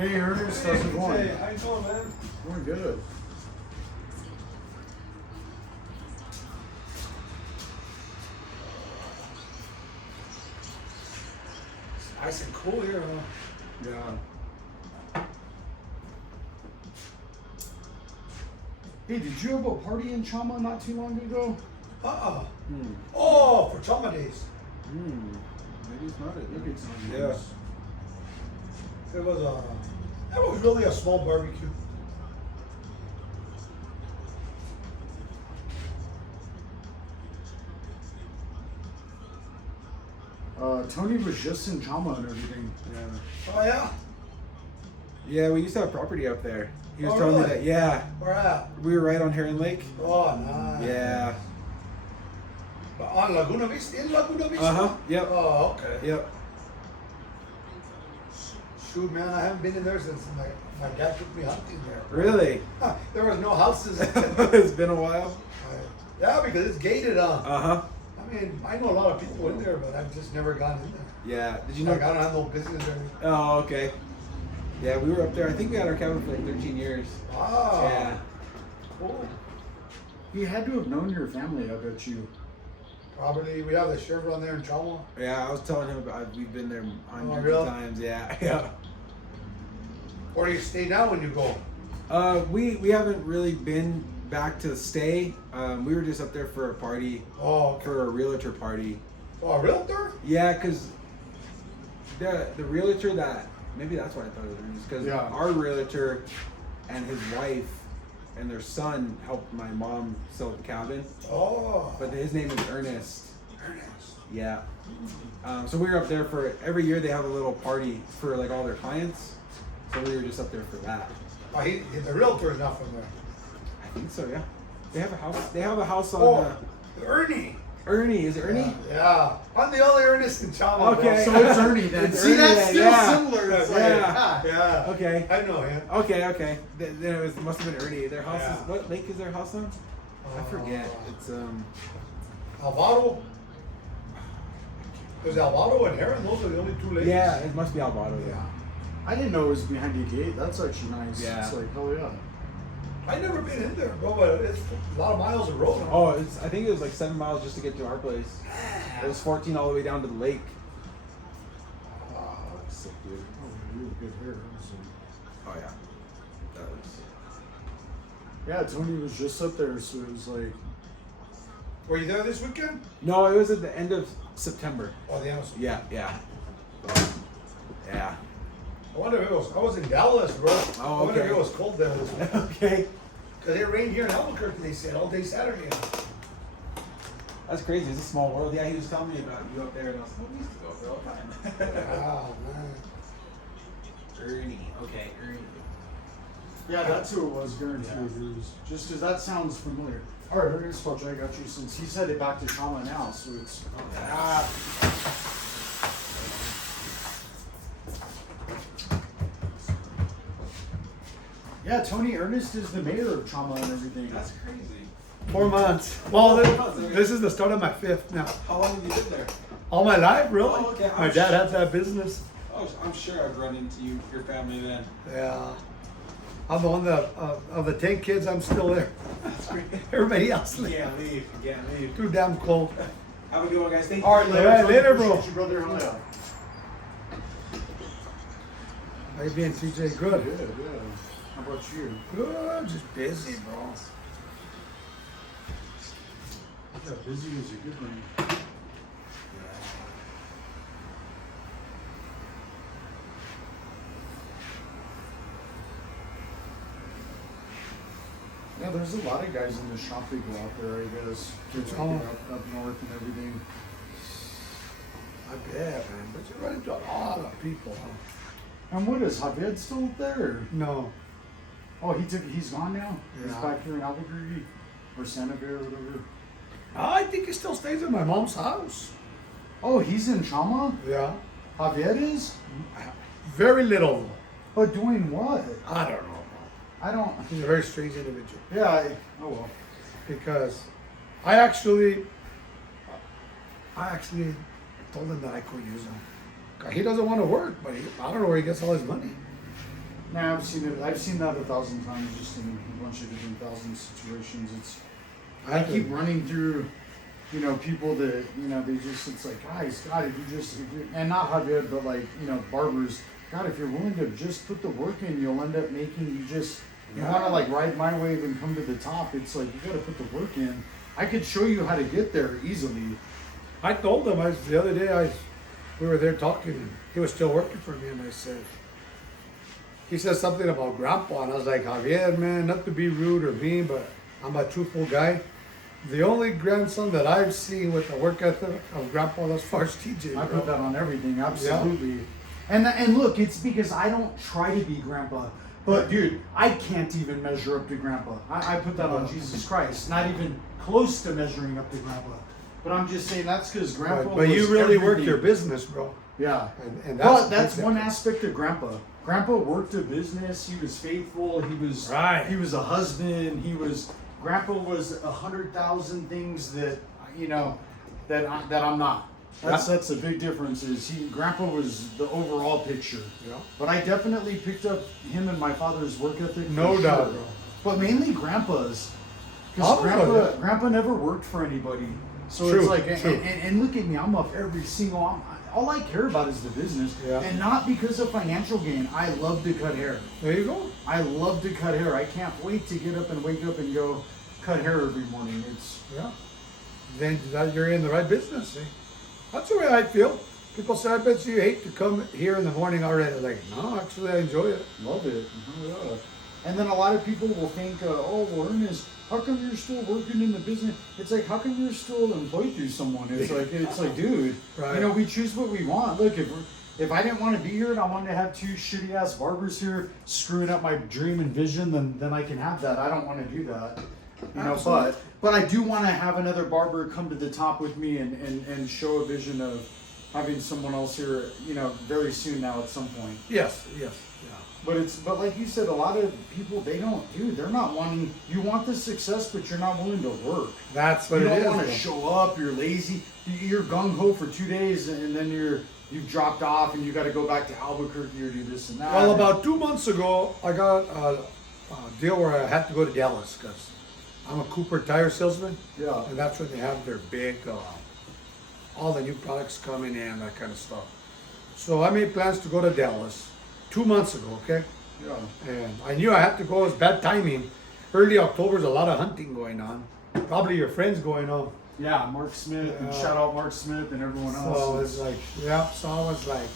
Hey Ernest, how's it going? Hey, how you doing, man? Doing good. It's nice and cool here, huh? Yeah. Hey, did you have a party in Chama not too long ago? Oh, for Chama days. Maybe it's not it. Maybe it's not Yeah. yours. It was really a small barbecue. Tony was just in Chama and everything. Yeah. Oh yeah? Yeah, we used to have property up there. He was Oh, telling me really? that. Yeah, Where at? we were right on Heron Lake. Oh, nice. Yeah. On Laguna Vista? In Laguna Vista? Yep. Oh, okay. Yep. Shoot, man, I haven't been in there since my dad took me hunting there. Really? There was no houses. It's been a while. Yeah, because it's gated on. Uh-huh. I mean, I know a lot of people in there, but I've just never gone in there. Yeah. Did you know? Like, I don't have no business there. Oh, okay. Yeah, we were up there. I think we had our cabin for like 13 years. Wow. Yeah. Cool. He had to have known your family, I bet you. Probably, we have the Chevron there in Chama. Yeah, I was telling him about we've been there hundreds really? of times. Yeah. Yeah. Where do you stay now when you go? We haven't really been back to stay. We were just up there for a party, Oh, okay. for a realtor party. Oh, a realtor? Yeah, cause the realtor that maybe that's why I thought it was Ernest, because Yeah. our realtor and his wife and their son helped my mom sell the cabin, Oh. but his name is Ernest. Ernest. Yeah. So we were up there for every year. They have a little party for like all their clients. So we were just up there for that. Oh, the realtor is not from there. I think so. Yeah. They have a house. They have a house on Oh, Ernie. Ernie. Is it Ernie? Yeah. I'm the only Ernest in Chama. Okay. So it's Ernie then. It's See, Ernie that's then, still yeah. similar. It's Yeah. Yeah. Okay. I know him. Okay. Then it must have been Ernie. Their house Yeah. is what lake is their house on? I forget. It's Alvaro. There's Alvaro and Heron. Those are the only two lakes. yeah. It must be Alvaro. Yeah. I didn't know it was behind the gate. That's actually nice. Yeah. It's like, hell yeah. I've never been in there, bro, but it's a lot of miles of road. Oh, I think it was like 7 miles just to get to our place. It was 14 all the way down to the lake. Wow. That's sick, dude. Oh, really good hair. So. Oh yeah. That was. Yeah, Tony was just up there, so it was like, Were you there this weekend? No, it was at the end of September. Oh, the end. Yeah. Yeah. I wonder if it was. I was in Dallas, bro. Oh, I wonder if okay. it was cold there this week. Okay. Because it rained here in Albuquerque, they said, all day Saturday. That's crazy. It's a small world. Yeah, he was telling me about you up there, and I was like, we used to go for all the time. Wow, man. Ernie. Okay, Ernie. yeah, that's who it was, guaranteed. It was just because that sounds familiar. All right, Ernest, Coach, I got you since he's headed back to Chama now, so it's. Yeah, Tony Ernest is the mayor of Chama and everything. That's crazy. 4 months. Well, this is the start of my 5th now. How long have you been there? All my life, really. Oh, okay. My dad had that business. Oh, I'm sure I've run into your family then. Yeah. I'm the one that, of the 10 kids, I'm still there. Everybody else You left. can't leave. You can't leave. Too damn cold. Have a good one, guys. Thank you. All right, All right, later, bro. Appreciate you, brother. Hell yeah. How you been, CJ? Good. Good, yeah. How about you? Good. Just busy, bro. Yeah, busy is a good one. Yeah, there's a lot of guys in the shop that go out there, I guess. Kids Oh. up north and everything. I bet, man. But you run into a lot of people. And what is Javier still up there? Or? No. Oh, he's gone now? He's Yeah. back here in Albuquerque? Or Santa Fe or whatever. I think he still stays at my mom's house. Oh, he's in Chama? Yeah. Javier is? Very little. But doing what? I don't know. I don't. He's a very strange individual. Yeah, oh well. Because I actually told him that I could use him. He doesn't want to work, but I don't know where he gets all his money. Nah, I've seen it. I've seen that 1,000 times, just in a bunch of different thousand situations. I keep running through, people that, they just, it's like, guys, God, if you and not Javier, but like, barbers, God, if you're willing to just put the work in, you'll end up making, you want to like ride my wave and come to the top. It's like, you got to put the work in. I could show you how to get there easily. I told him, the other day, we were there talking, and he was still working for me, and he said something about Grandpa, and I was like, Javier, man, not to be rude or mean, but I'm a truthful guy. The only grandson that I've seen with the work ethic of Grandpa thus far is TJ. I bro. put that on everything, absolutely. And look, it's because I don't try to be Grandpa. But dude, I can't even measure up to Grandpa. I put that on Jesus Christ. Not even close to measuring up to Grandpa. But I'm just saying that's because Grandpa. But you really everything. work your business, bro. Yeah. And that's one aspect of Grandpa. Grandpa worked a business. He was faithful. He was Right. He was a husband. Grandpa was 100,000 things that that I'm not. That's a big difference. Grandpa was the overall picture. Yeah. But I definitely picked up him and my father's work ethic. No for doubt, sure. bro. But mainly Grandpa's. I'll Because go Grandpa never worked for anybody. So True, it's like, true. and look at me, I'm up every single. All I care about is the business, Yeah. and not because of financial gain. I love to cut hair. There you go. I love to cut hair. I can't wait to get up and wake up and go cut hair every morning. Yeah. Then you're in the right business. Eh? That's the way I feel. People say, I bet you hate to come here in the morning already. Like, no, actually, I enjoy it. Love it. Yeah. And then a lot of people will think, oh, well, Ernest, how come you're still working in the business? It's like, how come you're still employed through someone? It's like, dude, Right. we choose what we want. Look, if I didn't want to be here and I wanted to have two shitty ass barbers here screwing up my dream and vision, then I can have that. I don't want to do that. Absolutely. But I do want to have another barber come to the top with me and show a vision of having someone else here, very soon now at some point. Yes, yes. Yeah. But like you said, a lot of people, they're not wanting, you want the success, but you're not willing to work. That's what You it is. don't want to bro. show up, you're lazy, you're gung-ho for 2 days and then you've dropped off and you got to go back to Albuquerque or do this and that. Well, about 2 months ago, I got a deal where I had to go to Dallas because I'm a Cooper tire salesman. Yeah. And that's when they have their big, all the new products coming in, that kind of stuff. So I made plans to go to Dallas 2 months ago, okay? Yeah. And I knew I had to go. It was bad timing. Early October's a lot of hunting going on. Probably your friends going on. Yeah, Mark Smith, and shout out Mark Smith and everyone else. So it's like, yeah, so I was like,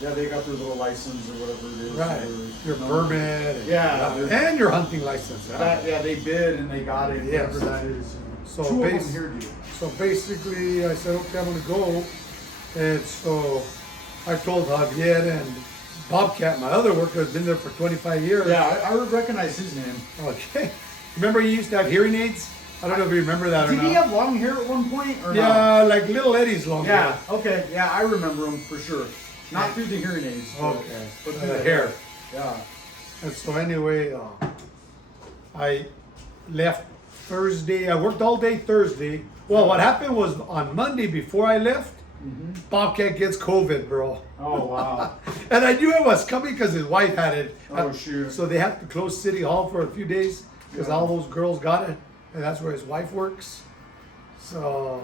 yeah, they got their little license or whatever it is. right, or your number. permit. And, Yeah. and your hunting license. Yeah. They bid and they got it, Yes. whatever that is. So Two of them bas- here do. So basically, I said, okay, I'm going to go. And so I told Javier and Bobcat, my other worker, has been there for 25 years. Yeah, I would recognize his name. Okay. Remember he used to have hearing aids? I don't know if you remember that or Did not. he have long hair at one point or Yeah, like little Eddie's long Yeah, hair. okay. Yeah, I remember him for sure. Not through the hearing aids. Okay. But The through the hair. Yeah. And so anyway, I left Thursday. I worked all day Thursday. Well, what happened was on Monday before I left, Bobcat gets COVID, bro. Oh, wow. And I knew it was coming because his wife had it. Oh, shoot. So they had to close City Hall for a few days because Yeah. all those girls got it. And that's where his wife works. So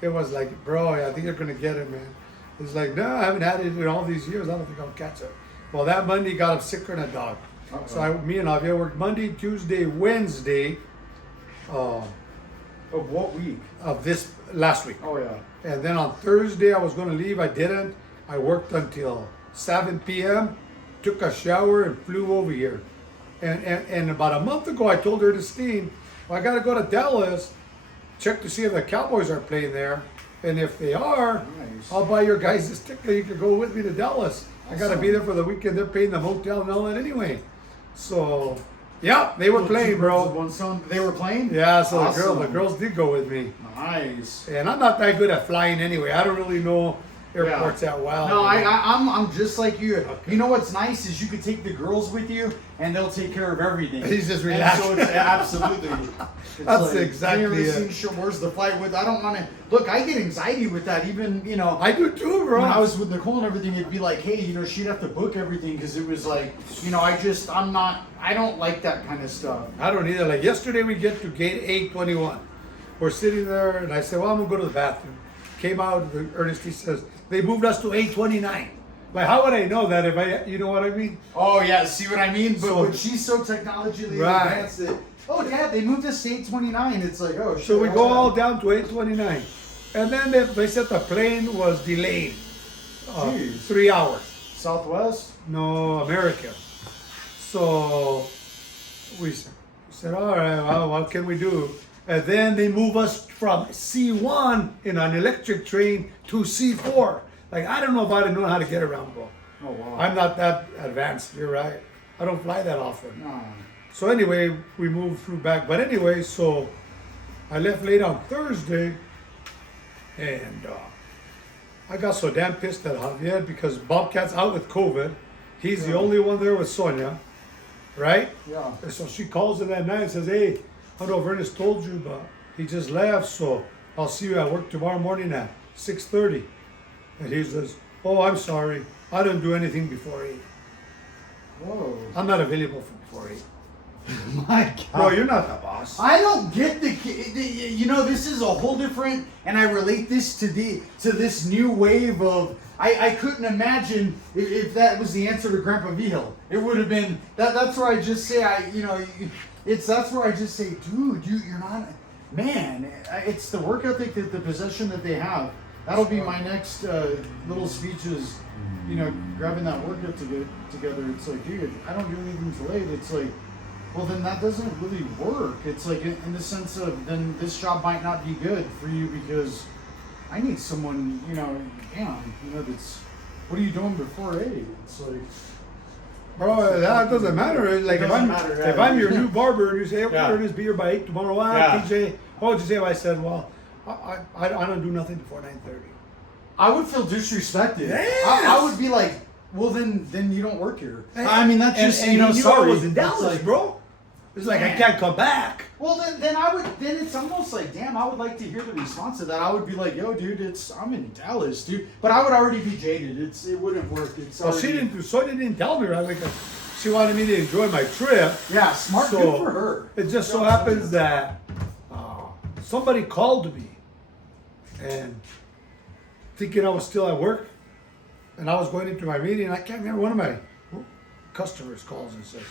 it was like, bro, I think you're going to get it, man. It's like, no, I haven't had it in all these years. I don't think I'll catch it. Well, that Monday got him sicker than a dog. So me and Javier worked Monday, Tuesday, Wednesday Of what week? of this last week. Oh, yeah. And then on Thursday, I was going to leave. I didn't. I worked until 7 p.m., took a shower, and flew over here. And about a month ago, I told Ernestine, well, I got to go to Dallas, check to see if the Cowboys are playing there. And if they are, Nice. I'll buy your guys this ticket. You can go with me to Dallas. I got to be there for the weekend. They're paying the motel and all that anyway. So, yeah, they were playing, bro. One song. They were playing? Yeah, so Awesome. the girls did go with me. Nice. And I'm not that good at flying anyway. I don't really know airports that well. No, you know. I'm just like you. Okay. You know what's nice is you could take the girls with you, and they'll take care of everything. He's just And relaxed. So it's, absolutely. It's That's exactly you ever it. seen show, where's the flight with? I don't want to look. I get anxiety with that. Even I do too, bro. when I was with Nicole and everything, it'd be like, hey, she'd have to book everything because it was like, I don't like that kind of stuff. I don't either. Like yesterday, we get to gate 821. We're sitting there, and I said, "Well, I'm gonna go to the bathroom." Came out. Ernest says they moved us to 829. Like, how would I know that if I, you know what I mean? Oh yeah, see what I mean? But So- when she's so technologically Right. advanced that, oh Dad, they moved us to 829. It's like, oh shit. So we how's go that? all down to 829, and then they said the plane was delayed Jeez. 3 hours. Southwest? No, America. So we said, all right, well, what can we do? And then they move us from C1 in an electric train to C4. Like, I don't know if I didn't know how to get around, bro. Oh wow. I'm not that advanced, you're right. I don't fly that often. No. So anyway, we moved through back. But anyway, so I left late on Thursday, and I got so damn pissed at Javier because Bobcat's out with COVID. He's the only one there with Sonia, right? Yeah. And so she calls him that night and says, hey, I don't know if Ernest told you, but he just left, so I'll see you at work tomorrow morning at 6:30. And he says, oh, I'm sorry. I didn't do anything before 8. Whoa. I'm not available for before 8. My God. Bro, you're not the boss. I don't get this is a whole different, and I relate this to this new wave of, I couldn't imagine if that was the answer to Grandpa Vigil. It would have been, that's where I just say, that's where I just say, dude, you're not, man, it's the work ethic, the possession that they have. That'll be my next little speech is, grabbing that work ethic together. It's like, dude, I don't do anything till late. It's like, well, then that doesn't really work. It's like in the sense of then this job might not be good for you because I need someone, that's, what are you doing before 8? It's like, Bro, that doesn't matter. Like It if doesn't I'm matter, if yeah. I'm your new barber and you say, okay, Yeah. Ernest, be here by 8 tomorrow. Yeah. TJ, what would you say if I said, well, I don't do nothing before 9:30? I would feel disrespected. Yes. I would be like, well, then you don't work here. I mean, that's just, and I sorry. was in It's Dallas, like, bro. It's like I Man. can't come back. Well, then it's almost like, damn, I would like to hear the response to that. I would be like, yo, dude, I'm in Dallas, dude. But I would already be jaded. It wouldn't work. It's Well, already, Sonia didn't tell me, right? Because she wanted me to enjoy my trip. yeah, smart, So, good for her. It just so happens that somebody called me and thinking I was still at work, and I was going into my meeting. I can't remember, one of my customers calls and says,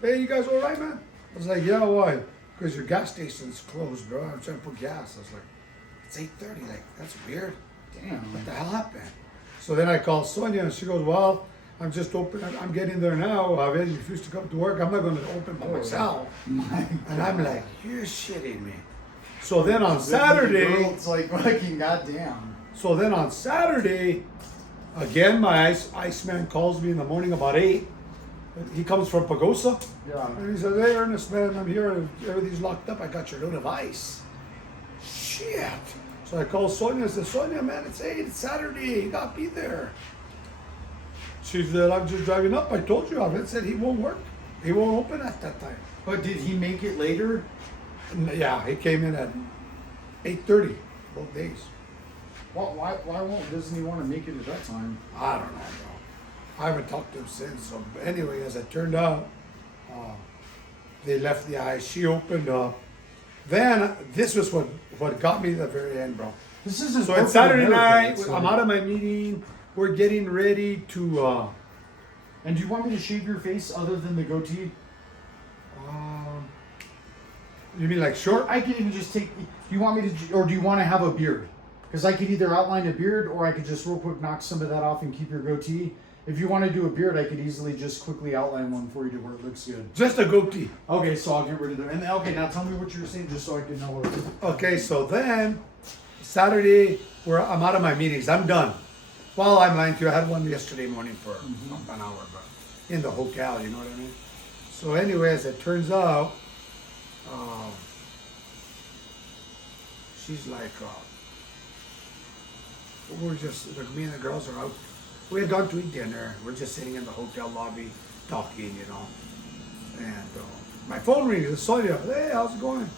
hey, you guys all right, man? I was like, yeah, why? Because your gas station's closed, bro. I'm trying to put gas. I was like, it's 8:30. Like, that's weird. Damn. What the hell happened? So then I called Sonia, and she goes, well, I'm just open. I'm getting there now. I've refused to come to work. I'm not going to open by myself. And I'm like, you're shitting me. So then on Saturday, It's like fucking goddamn. so then on Saturday, again, my Iceman calls me in the morning about 8. He comes from Pagosa. Yeah. And he says, hey, Ernest, man, I'm here. Everything's locked up. I got your load of ice. Shit. So I called Sonia. I said, Sonia, man, it's 8. It's Saturday. You got to be there. She said, I'm just driving up. I told you. I said, he won't work. He won't open at that time. But did he make it later? Yeah, he came in at 8:30 both days. Why doesn't he want to make it at that time? I don't know, bro. I haven't talked to him since. So anyway, as it turned out, they left the ice. She opened up. Then this was what got me to the very end, bro. This isn't So it's corporate Saturday America. night. It's I'm like- out of my meeting. We're getting ready to. And do you want me to shave your face other than the goatee? You mean like short? I could even just take. Do you want me to, or do you want to have a beard? Because I could either outline a beard, or I could just real quick knock some of that off and keep your goatee. If you want to do a beard, I could easily just quickly outline one for you to where it looks good. Just a goatee. Okay, so I'll get rid of them. And okay, now tell me what you were saying, just so I can know what. Okay, so then Saturday, I'm out of my meetings. I'm done. Well, I'm lying to you. I had one yesterday morning for an hour, but in the hotel, you know what I mean? So anyway, as it turns out, she's like, we're just, like, me and the girls are out. We had gone to eat dinner. We're just sitting in the hotel lobby talking, you know. And my phone rings. It's Sonia. Hey, how's it going?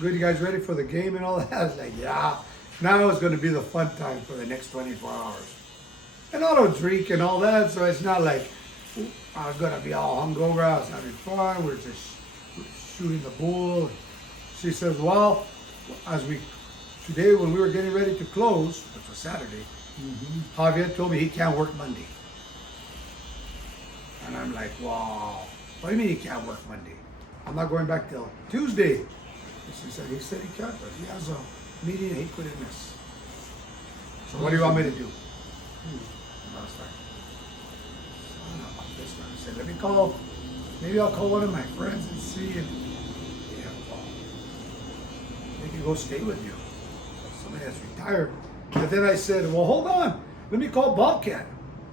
Good, you guys ready for the game and all that? I was like, yeah. Now it's going to be the fun time for the next 24 hours. And I don't drink and all that, so it's not like I'm going to be all hungover. I was having fun. We're just shooting the bull. She says, well, today when we were getting ready to close, which was Saturday, Javier told me he can't work Monday. And I'm like, wow. What do you mean he can't work Monday? I'm not going back till Tuesday. She said he can't, but he has a meeting he couldn't miss. So what do you want me to do? And I was like, I don't know about this one. I said, let me call, maybe I'll call one of my friends and see if they can go stay with you. Somebody that's retired. And then I said, well, hold on. Let me call Bobcat.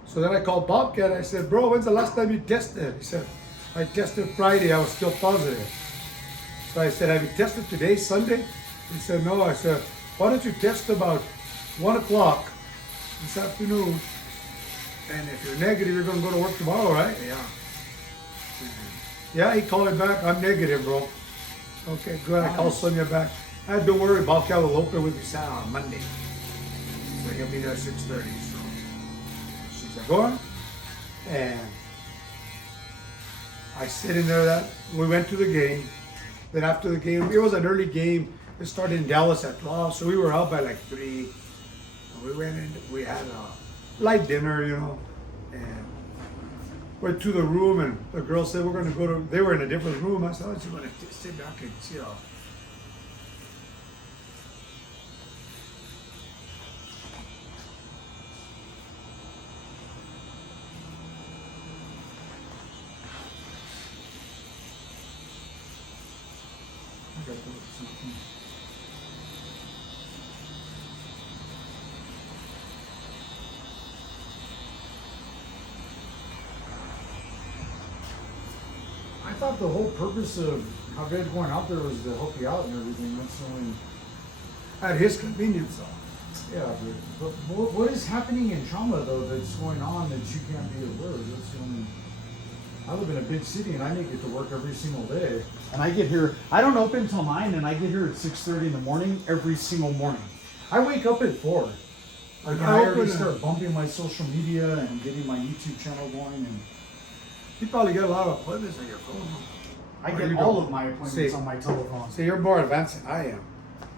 So then I called Bobcat. I said, bro, when's the last time you tested? He said, I tested Friday. I was still positive. So I said, have you tested today, Sunday? He said, no. I said, why don't you test about 1 o'clock this afternoon? And if you're negative, you're going to go to work tomorrow, right? Yeah. Yeah, he called me back. I'm negative, bro. Okay, good. I called Sonia back. Don't worry, Bobcat will open with you on Monday. So he'll be there at 6:30. So she's like, go on. And I sit in there we went to the game. Then after the game, it was an early game. It started in Dallas at 12, so we were out by like 3. And we went in, we had a light dinner, you know, and went to the room, and the girl said, we're going to go to, they were in a different room. I said, I just want to sit back and chill. I thought the whole purpose of Javier going out there was to help you out and everything. That's the only. At his convenience, though. Yeah, but what is happening in trauma though that's going on that you can't be aware of? That's the only. I live in a big city and I make it to work every single day. And I get here. I don't open till 9, and I get here at 6:30 in the morning every single morning. I wake up at 4. Like I already start bumping my social media and getting my YouTube channel going, and You probably get a lot of appointments on your phone. I get all of my appointments on my telephone. See, you're more advanced than I am.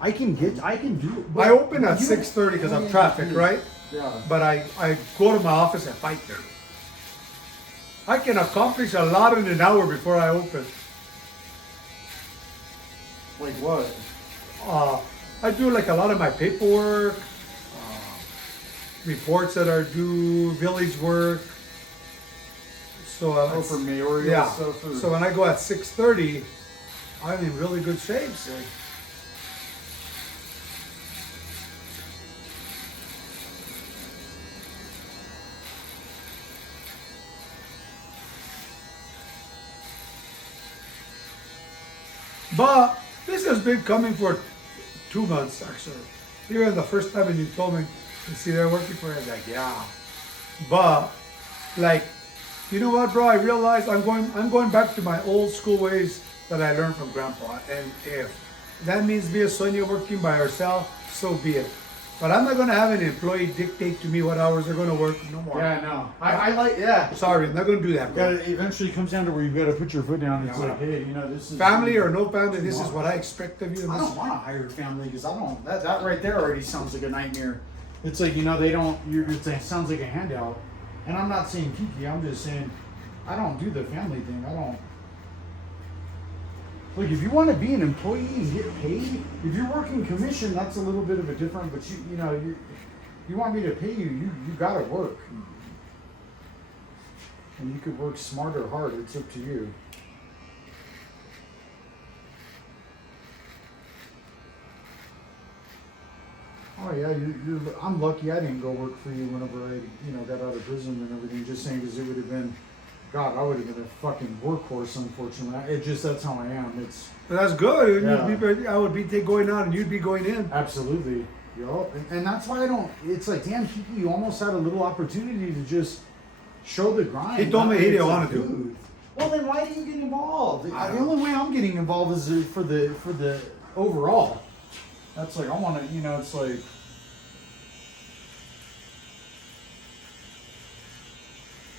I can do it. I open at 6:30 because of traffic, right? Yeah. But I go to my office at 5:30. I can accomplish a lot in an hour before I open. Like what? I do like a lot of my paperwork, reports that are due, village work. So For mayoral stuff? Or? So when I go at 6:30, I'm in really good shape. So. But this has been coming for 2 months actually. Even the first time when you told me, you see they're working for you, I was like, yeah. But like, you know what, bro? I realized I'm going back to my old school ways that I learned from Grandpa. And if that means me and Sonia working by ourselves, so be it. But I'm not gonna have an employee dictate to me what hours they're gonna work. No more. Yeah, no. I like, yeah. Sorry, I'm not gonna do that, bro. It eventually comes down to where you've got to put your foot down and it's like, hey, you know, this is Family or no family, this is what I expect of you. I don't want to hire family because I don't. That right there already sounds like a nightmare. It's like, you know, they don't. It sounds like a handout. And I'm not saying Kiki. I'm just saying I don't do the family thing. I don't. Look, if you want to be an employee and get paid, if you're working commission, that's a little bit of a different. But you want me to pay you, you gotta work. And you could work smart or hard. It's up to you. Oh yeah, I'm lucky I didn't go work for you whenever I, got out of prison and everything. Just saying, because it would have been, God, I would have been a fucking workhorse. Unfortunately, that's how I am. But that's good. Yeah. I would be going out and you'd be going in. Absolutely. Yo, and that's why I don't. It's like, damn, Kiki, you almost had a little opportunity to just show the grind. He told me he didn't want to do it. Dude, well, then why do you get involved? The only way I'm getting involved is for the overall. That's like I want to, it's like.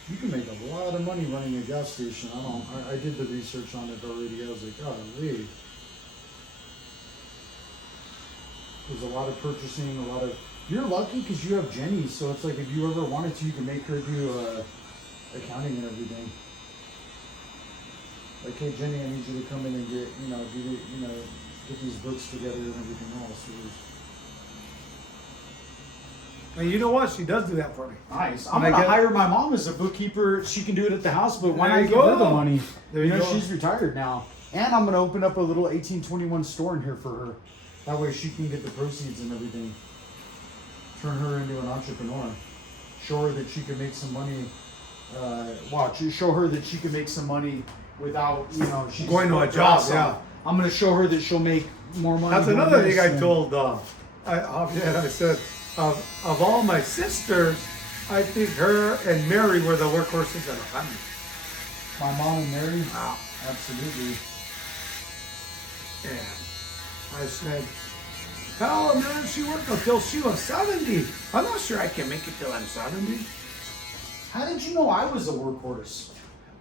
You can make a lot of money running a gas station. I did the research on it already. I was like, golly. There's a lot of purchasing, a lot of. You're lucky because you have Jenny, so it's like if you ever wanted to, you can make her do accounting and everything. Like, hey Jenny, I need you to come in and get, get these books together and everything else. And you know what? She does do that for me. Nice. I'm gonna hire my mom as a bookkeeper. She can do it at the house, but why not give her the money? There you go. She's retired now, and I'm gonna open up a little 1821 store in here for her. That way she can get the proceeds and everything. Turn her into an entrepreneur. Show her that she can make some money. Show her that she can make some money without, she's going to a job. Yeah. I'm gonna show her that she'll make more money. That's another thing I told. I said, of all my sisters, I think her and Mary were the workhorses of the family. My mom and Mary. Wow. Absolutely. Yeah. I said, hell, man, she worked until she was 70. I'm not sure I can make it till I'm 70. How did you know I was a workhorse?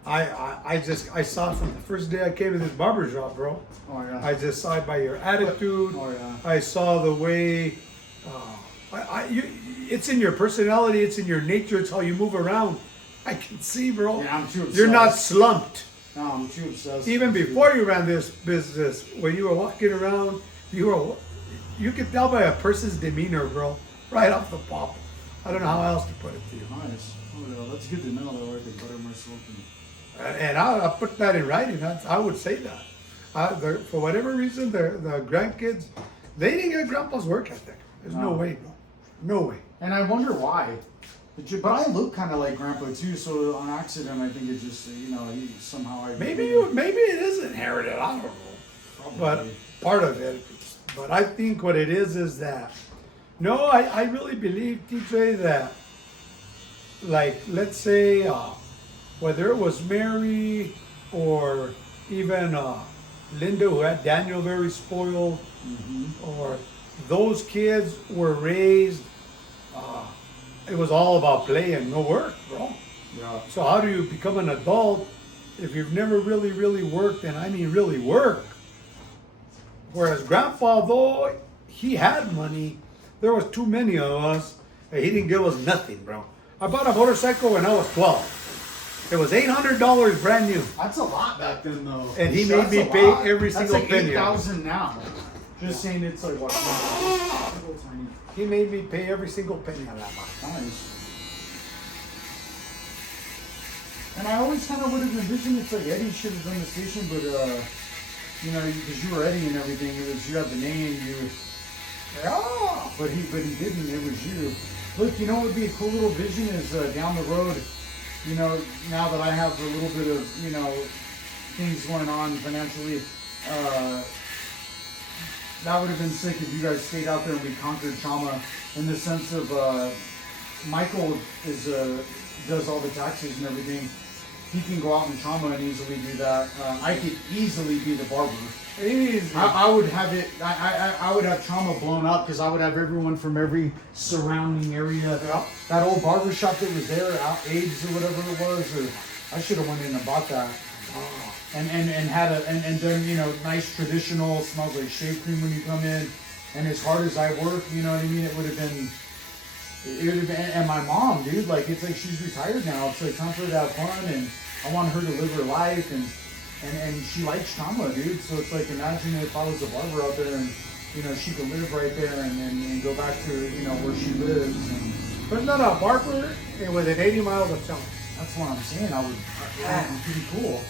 I saw it from the first day I came to this barber shop, bro. Oh, yeah. I just saw it by your attitude. Oh, yeah. I saw the way, it's in your personality, it's in your nature, it's how you move around. I can see, bro. Yeah, I'm too obsessed. You're not slumped. No, I'm too obsessed. Even before you ran this business, when you were walking around, you could tell by a person's demeanor, bro, right off the pop. I don't know how else to put it to you. Nice. Oh, yeah, that's good to know that I can butter myself. And I'll put that in writing. I would say that. For whatever reason, the grandkids, they didn't get grandpa's work ethic. There's no way, bro. No way. And I wonder why. But I look kind of like grandpa too, so on accident, I think it just, he somehow. Maybe it is inherited. I don't know. Probably. But part of it. But I think what it is that. No, I really believe, TJ, that, like, let's say, whether it was Mary or even Linda, who had Daniel very spoiled, or those kids were raised, it was all about play and no work, bro. Yeah. So how do you become an adult if you've never really, really worked, and I mean really work? Whereas grandpa, though he had money, there was too many of us, and he didn't give us nothing, bro. I bought a motorcycle when I was 12. It was $800 brand new. That's a lot back then, though. And he made me pay every That's single like penny. $8,000 now. Just saying, it's like what? Tiny. He made me pay every single penny on that bike. Nice. And I always kind of would have envisioned it's like Eddie should have done the station, but because you were Eddie and everything, it was you had the name, Yeah. but he didn't. It was you. Look, what would be a cool little vision is down the road. Now that I have a little bit of things going on financially, that would have been sick if you guys stayed out there and we conquered trauma in the sense of Michael does all the taxes and everything. He can go out in trauma and easily do that. I could easily be the barber. Easy. I would have it. I would have trauma blown up because I would have everyone from every surrounding area. Yeah. That old barber shop that was there, Abe's or whatever it was, or I should have went in and bought that. And had and done nice traditional, smells like shave cream when you come in. And as hard as I work, you know what I mean, it would have been. And my mom, dude, like it's like she's retired now. It's like time for her to have fun, and I want her to live her life, and she likes trauma, dude. So it's like imagine if I was a barber out there, and she could live right there, and go back to where she lives. And But not a barber within 80 miles of town. that's what I'm saying. That would be pretty cool.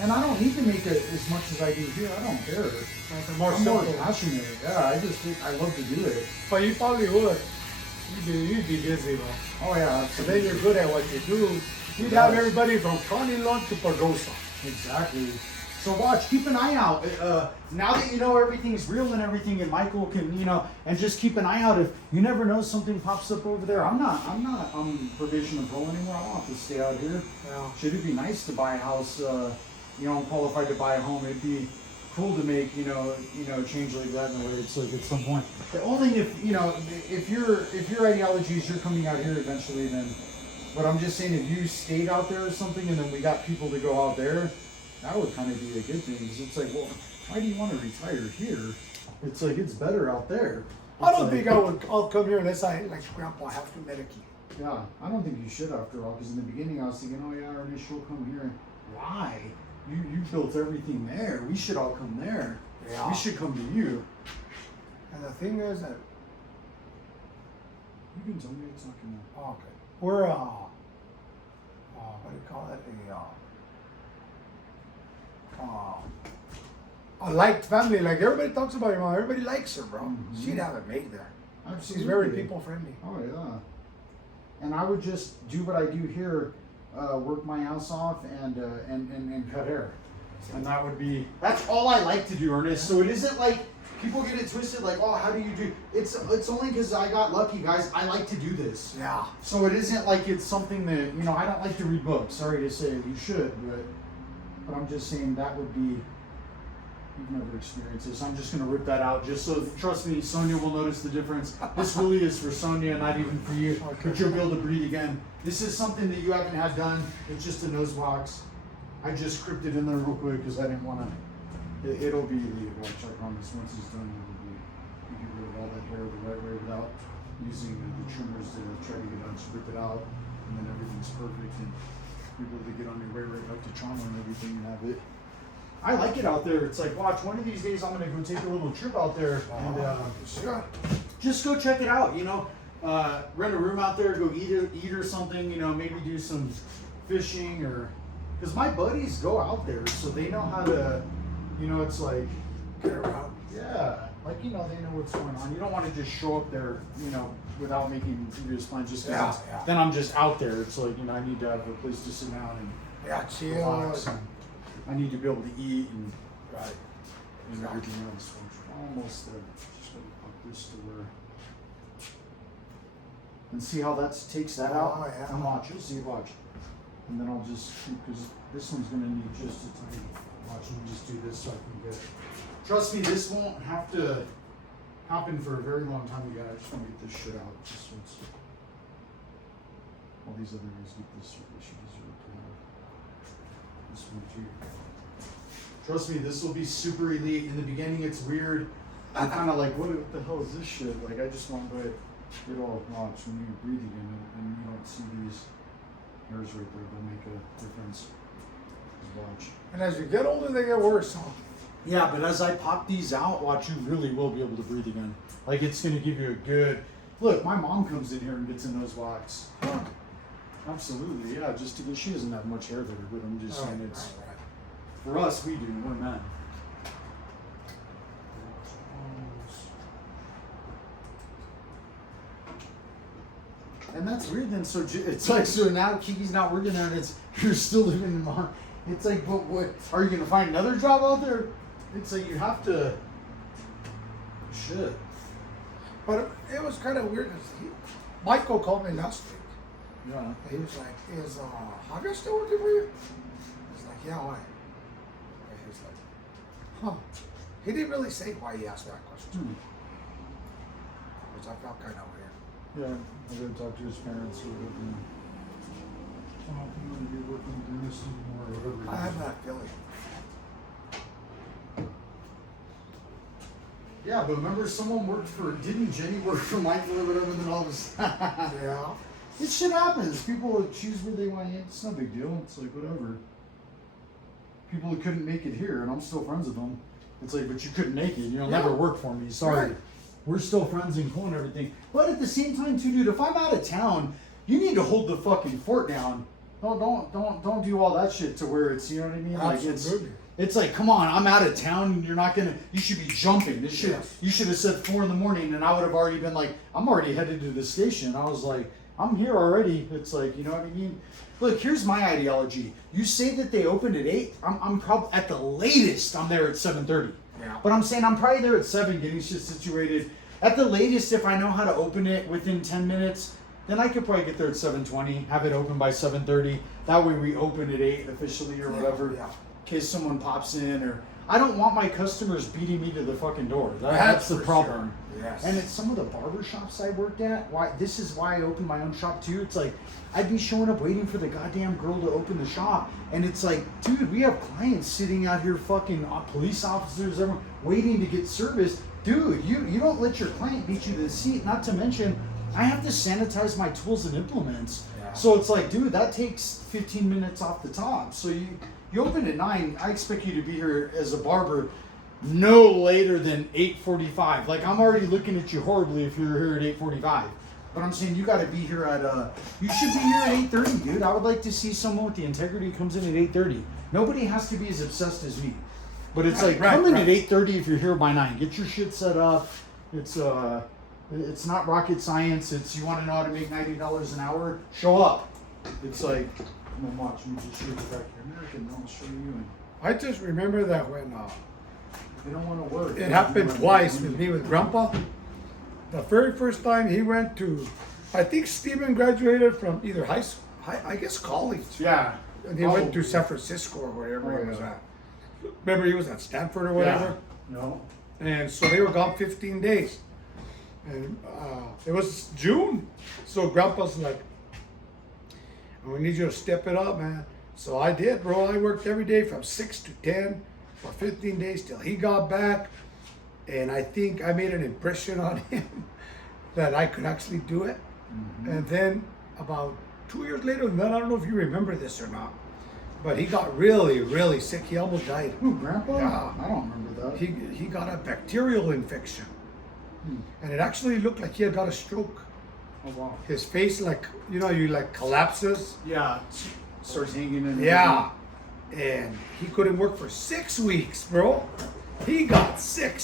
And I don't need to make it as much as I do here. I don't care. That's more I'm more simple. passionate. Yeah, I love to do it. But you probably would. You'd be busy, bro. Oh yeah, So then you're good at what you do. You'd have everybody from Conilon to Pagosa. exactly. So watch, keep an eye out. Now that you know everything's real and everything, and Michael can, and just keep an eye out. If you never know something pops up over there, I'm not on probation of go anymore. I don't have to stay out here. Yeah. Should it be nice to buy a house? I'm qualified to buy a home. It'd be cool to make, change like that in a way. It's like at some point. The only if your ideology is you're coming out here eventually, then. But I'm just saying, if you stayed out there or something, and then we got people to go out there, that would kind of be a good thing. Because it's like, well, why do you want to retire here? It's like it's better out there. I don't think I'll come here unless I like Grandpa have to medicate. Yeah, I don't think you should after all. Because in the beginning I was thinking, oh yeah, Ernest, you'll come here. Why? You built everything there. We should all come there. Yeah. We should come to you. And the thing is that You can tell me it's not gonna. okay, we're what do you call it? A liked family. Like everybody talks about your mom. Everybody likes her, bro. Mhm. She'd have it made there. Absolutely. She's very people friendly. Oh yeah. And I would just do what I do here, work my ass off and cut hair. And that's all I like to do, Ernest. So it isn't like people get it twisted like, oh, how do you do? It's only because I got lucky, guys. I like to do this. Yeah. So it isn't like it's something that, I don't like to read books. Sorry to say, you should, but I'm just saying that would be, you've never experienced this. I'm just going to rip that out just so, trust me, Sonia will notice the difference. This really is for Sonia, not even for you. Okay. But you'll be able to breathe again. This is something that you haven't had done. It's just a nose box. I just crimped it in there real quick because I didn't want to. It'll be the watch. I promise. Once it's done, you get rid of all that hair the right way without using the trimmers to try to get it, rip it out, and then everything's perfect, and you're able to get on your way right back to trauma and everything and have it. I like it out there. It's like, watch, one of these days I'm gonna go take a little trip out there and just go check it out. Rent a room out there, go eat or something. Maybe do some fishing or. Because my buddies go out there, so they know how to, it's like, Get around. yeah, like, they know what's going on. You don't want to just show up there, without making serious plans just because Yeah. then I'm just out there. It's like, I need to have a place to sit down and Yeah, chill. relax. And I need to be able to eat and, Right. and everything else. We're almost there. Just gotta pop this to where. And see how that takes that out? Oh, yeah. And watch, you'll see, watch. And then I'll just, because this one's going to need just a tiny, watch, let me just do this so I can get, trust me, this won't have to happen for a very long time again. I just want to get this shit out. Just once. All these other guys get this, they should deserve to have this one too. Trust me, this will be super elite. In the beginning, it's weird. I'm kind of like, what the hell is this shit? Like, I just want to it'll watch when you're breathing in it and you don't see these hairs right there. They'll make a difference. Just watch. And as you get older, they get worse, huh? Yeah, but as I pop these out, watch, you really will be able to breathe again. Like, it's going to give you a good. Look, my mom comes in here and gets a nose wax. Huh. Absolutely, yeah. Just to get, she doesn't have much hair there, but I'm just saying it's. Right. For us, we do. We're men. And that's weird then. So it's like, so now Kiki's not working there and you're still living in Mom. It's like, but what? Are you going to find another job out there? It's like you have to. Shit. But it was kind of weird. Michael called me last week. Yeah. He was like, is Javier still working for you? I was like, yeah, why? And he was like, huh. He didn't really say why he asked that question, which I felt kind of weird. Yeah, I gotta talk to his parents or whatever. I don't think I'm gonna be working with this anymore or whatever. I have that feeling. Yeah, but remember someone didn't Jenny work for Michael or whatever, and then all of a sudden. Yeah. This shit happens. People choose where they want to. It's no big deal. It's like whatever. People who couldn't make it here, and I'm still friends with them. It's like, but you couldn't make it. You'll never work for me. Sorry. Right. We're still friends and cool and everything. But at the same time, too, dude, if I'm out of town, you need to hold the fucking fort down. Don't do all that shit to where it's, you know what I mean? Absolutely. Like it's like, come on, I'm out of town and you're not gonna. You should be jumping. This shit. Yes. You should have said 4 a.m, and I would have already been like, I'm already headed to the station. I was like, I'm here already. It's like, you know what I mean? Look, here's my ideology. You say that they open at 8. I'm probably at the latest. I'm there at 7:30. Yeah. But I'm saying I'm probably there at 7 getting shit situated. At the latest, if I know how to open it within 10 minutes, then I could probably get there at 7:20, have it open by 7:30. That way we open at 8 officially or whatever. Yeah. In case someone pops in, or I don't want my customers beating me to the fucking door. That's the for problem. sure. Yes. And at some of the barber shops I worked at, this is why I opened my own shop too. It's like I'd be showing up waiting for the goddamn girl to open the shop, and it's like, dude, we have clients sitting out here, fucking police officers, everyone waiting to get service. Dude, you don't let your client beat you to the seat. Not to mention, I have to sanitize my tools and implements. Yeah. So it's like, dude, that takes 15 minutes off the top. So you open at 9. I expect you to be here as a barber no later than 8:45. Like, I'm already looking at you horribly if you're here at 8:45. But I'm saying you got to be here at you should be here at 8:30, dude. I would like to see someone with the integrity who comes in at 8:30. Nobody has to be as obsessed as me. But it's like, come in at 8:30 if you're here by 9. Get your shit set up. It's not rocket science. It's, you want to know how to make $90 an hour? Show up. It's like, I'm gonna watch me just show you back here. American, I'll show you. And I just remember that when they don't want to work. it happened twice with me with Grandpa. The very first time he went to, I think Steven graduated from either high school, I guess college. Yeah. And he went to San Francisco or wherever he was at. Remember he was at Stanford or whatever? Yeah. No. And so they were gone 15 days. And it was June. So Grandpa's like, we need you to step it up, man. So I did, bro. I worked every day from 6 to 10 for 15 days till he got back. And I think I made an impression on him that I could actually do it. Mm-hmm. And then about 2 years later, then I don't know if you remember this or not, but he got really, really sick. He almost died. Who, Grandpa? Yeah. I don't remember that. He got a bacterial infection. And it actually looked like he had got a stroke. Oh, wow. His face, like, you like collapses. Yeah. Starts hanging in. Yeah. And he couldn't work for 6 weeks, bro. He got sick.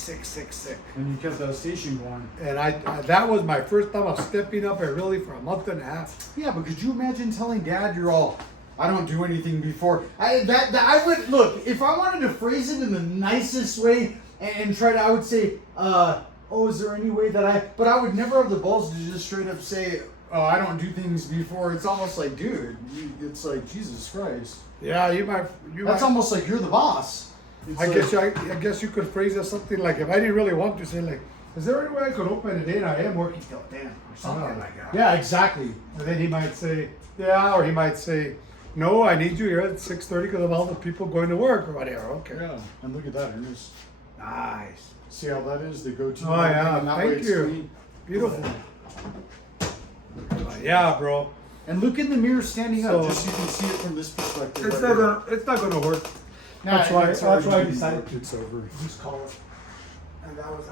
And you kept that station going. And I that was my first time of stepping up and really for a month and a half. Yeah, but could you imagine telling Dad you're all, I don't do anything before. I would, look, if I wanted to phrase it in the nicest way and try to, I would say, is there any way that but I would never have the balls to just straight up say, oh, I don't do things before. It's almost like, dude, it's like, Jesus Christ. Yeah, That's almost like you're the boss. I guess you could phrase it something like, if I didn't really want to say, like, is there any way I could open it in? I am working till 10 or something like that. Yeah, exactly. And then he might say, yeah, or he might say, no, I need you here at 6:30 because of all the people going to work or whatever. Okay. Yeah, and look at that. Here's, Nice. see how that is? The go-to. Oh, yeah. And that way Thank it's you. clean. Beautiful. Yeah, bro. And look in the mirror standing up, So- just so you can see it from this perspective. It's not gonna work. Nah, That's why it's I already- decided to It's over. just call it. And that was